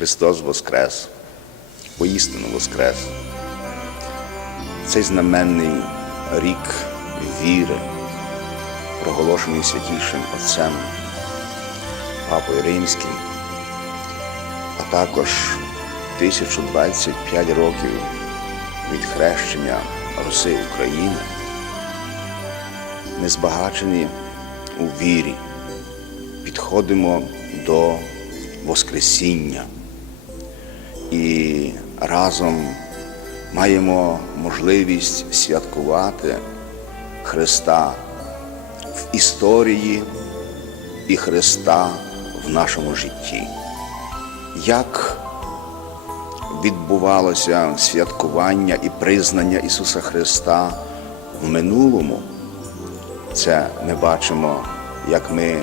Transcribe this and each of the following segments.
Христос Воскрес, поістину Воскрес. Цей знаменний рік віри, проголошений святішим Отцем, Папою Римським, а також 1025 років від хрещення Руси України, ми збагачені у вірі, підходимо до Воскресіння і разом маємо можливість святкувати Христа в історії і Христа в нашому житті. Як відбувалося святкування і признання Ісуса Христа в минулому, це ми бачимо, як ми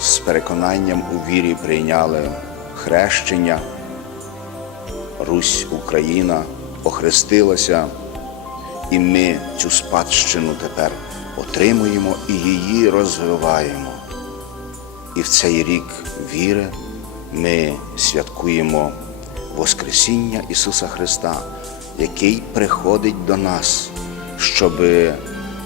з переконанням у вірі прийняли хрещення. Русь Україна охрестилася, і ми цю спадщину тепер отримуємо і її розвиваємо. І в цей рік віри ми святкуємо Воскресіння Ісуса Христа, який приходить до нас, щоб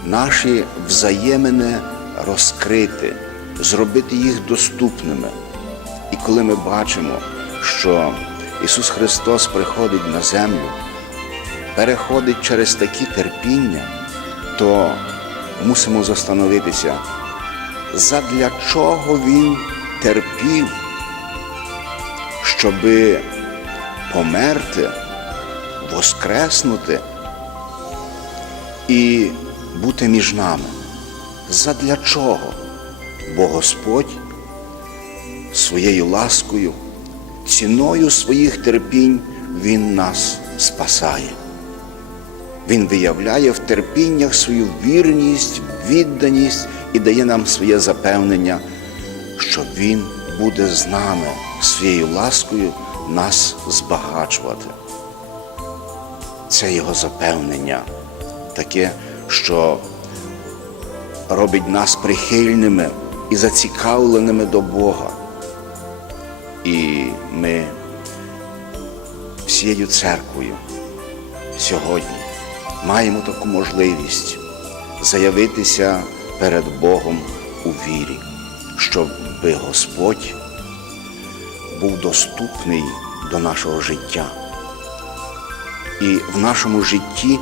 наші взаємини розкрити, зробити їх доступними. І коли ми бачимо, що Ісус Христос приходить на землю, переходить через такі терпіння, то мусимо застановитися, задля чого Він терпів, щоби померти, воскреснути і бути між нами. Задля чого? Бо Господь своєю ласкою, ціною своїх терпінь Він нас спасає. Він виявляє в терпіннях свою вірність, відданість і дає нам своє запевнення, що Він буде з нами своєю ласкою нас збагачувати. Це Його запевнення, таке, що робить нас прихильними і зацікавленими до Бога. І ми всією церквою сьогодні маємо таку можливість заявитися перед Богом у вірі, щоб Господь був доступний до нашого життя і в нашому житті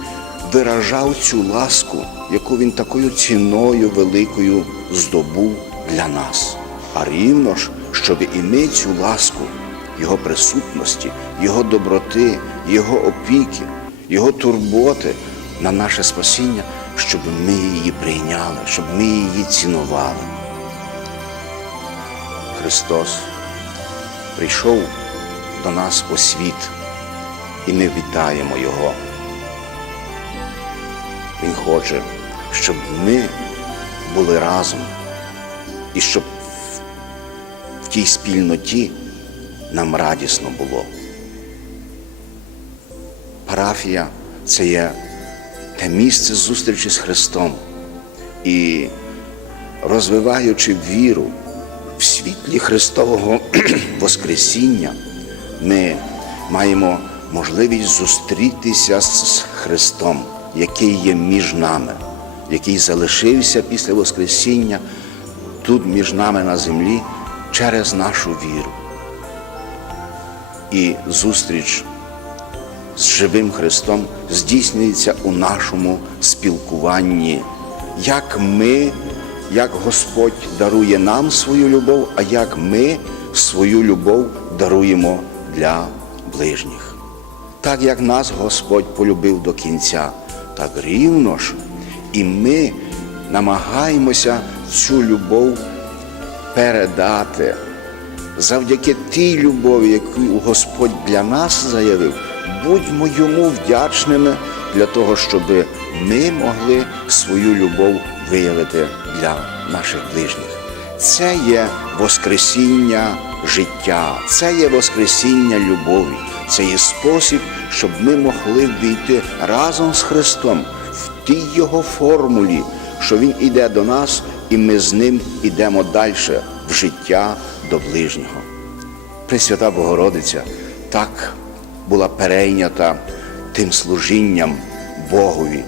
виражав цю ласку, яку він такою ціною великою здобув для нас. А рівно ж, щоб і ми цю ласку Його присутності, Його доброти, Його опіки, Його турботи на наше спасіння, щоб ми її прийняли, щоб ми її цінували. Христос прийшов до нас у світ, і ми вітаємо Його. Він хоче, щоб ми були разом і щоб тій спільноті нам радісно було. Парафія це є те місце зустрічі з Христом і розвиваючи віру в світлі Христового Воскресіння, ми маємо можливість зустрітися з Христом, який є між нами, який залишився після Воскресіння тут між нами на землі через нашу віру. І зустріч з живим Христом здійснюється у нашому спілкуванні, як ми, як Господь дарує нам свою любов, а як ми свою любов даруємо для ближніх. Так як нас Господь полюбив до кінця, так рівно ж і ми намагаємося цю любов передати завдяки тій любові, яку Господь для нас заявив, будьмо йому вдячними для того, щоб ми могли свою любов виявити для наших ближніх. Це є Воскресіння життя, це є Воскресіння любові, це є спосіб, щоб ми могли війти разом з Христом в тій Його формулі, що Він іде до нас, і ми з ним ідемо далі в життя до ближнього. Пресвята Богородиця так була перейнята тим служінням Богові.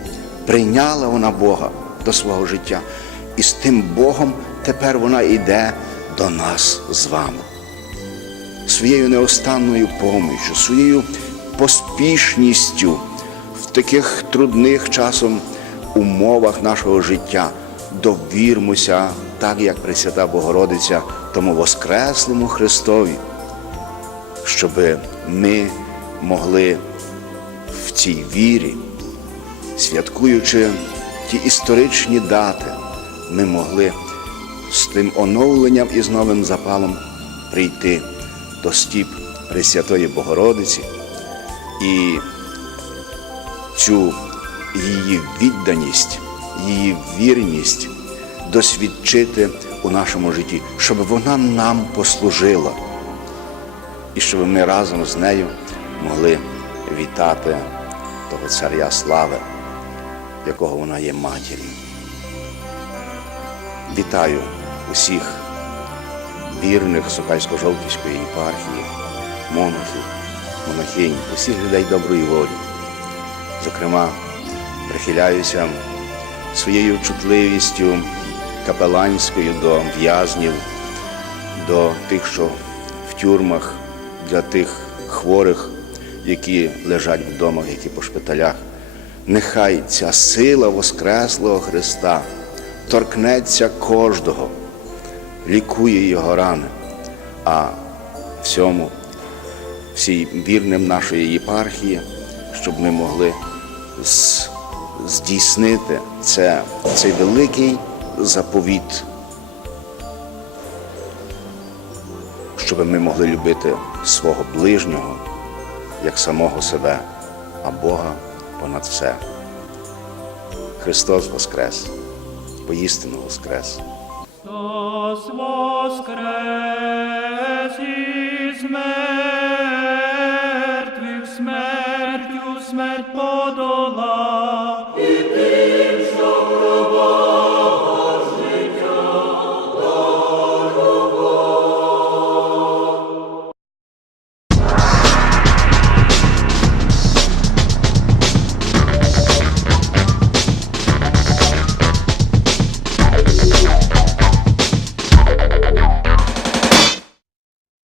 Прийняла вона Бога до свого життя, і з тим Богом тепер вона йде до нас з вами. Своєю неостанною поміччю, своєю поспішністю в таких трудних часом умовах нашого життя довірмося, так як Пресвята Богородиця, тому Воскреслому Христові, щоб ми могли в цій вірі, святкуючи ті історичні дати, ми могли з тим оновленням і з новим запалом прийти до стіп Пресвятої Богородиці і цю її відданість, її вірність досвідчити у нашому житті, щоб вона нам послужила, і щоб ми разом з нею могли вітати того царя слави, якого вона є матір'ю. Вітаю усіх вірних Сокальсько-Жовківської єпархії, монахів, монахинь, усіх людей доброї волі. Зокрема, прихиляюся своєю чутливістю капеланською до в'язнів, до тих, що в тюрмах, для тих хворих, які лежать вдома, які по шпиталях. Нехай ця сила Воскреслого Христа торкнеться кожного, лікує його рани, а всьому, всій вірним нашої єпархії, щоб ми могли з- здійснити це, цей великий заповіт, щоб ми могли любити свого ближнього як самого себе, а Бога понад все. Христос Воскрес, поістину Воскрес. Христос воскрес із мертвих смертю смерть